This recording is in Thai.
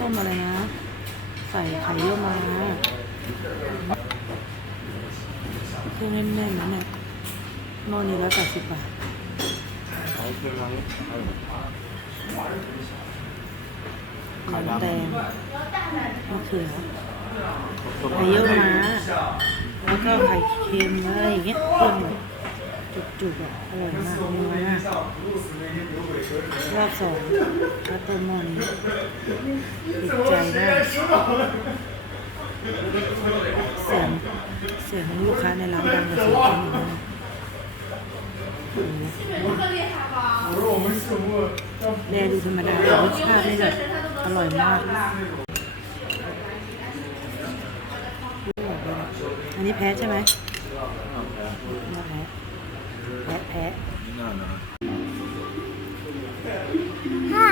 ต้มอะไรนะ ใส่ไข่เยี่ยวม้าเครื่องแน่นๆนะเนี่ยหม้อนี้ร้อยแปดสิบบาทหอมแดงมะเขือไข่เยี่ยวม้าแล้วก็ไข่เค็มอะไรอย่างเงี้ยเครื่องจุกๆอะอร่อยมากนัวมาก รอบสองแล้วเติมหม้อนี้ติดใจมากเสียงเสียงลูกค้าในร้านดังกว่าเสียงคนอื่นนะแดดูธรรมดารสชาตินี่แบบอร่อยมาก อันนี้แพ้ใช่ไหมไม่แพ้แพ้แพ้ Hi.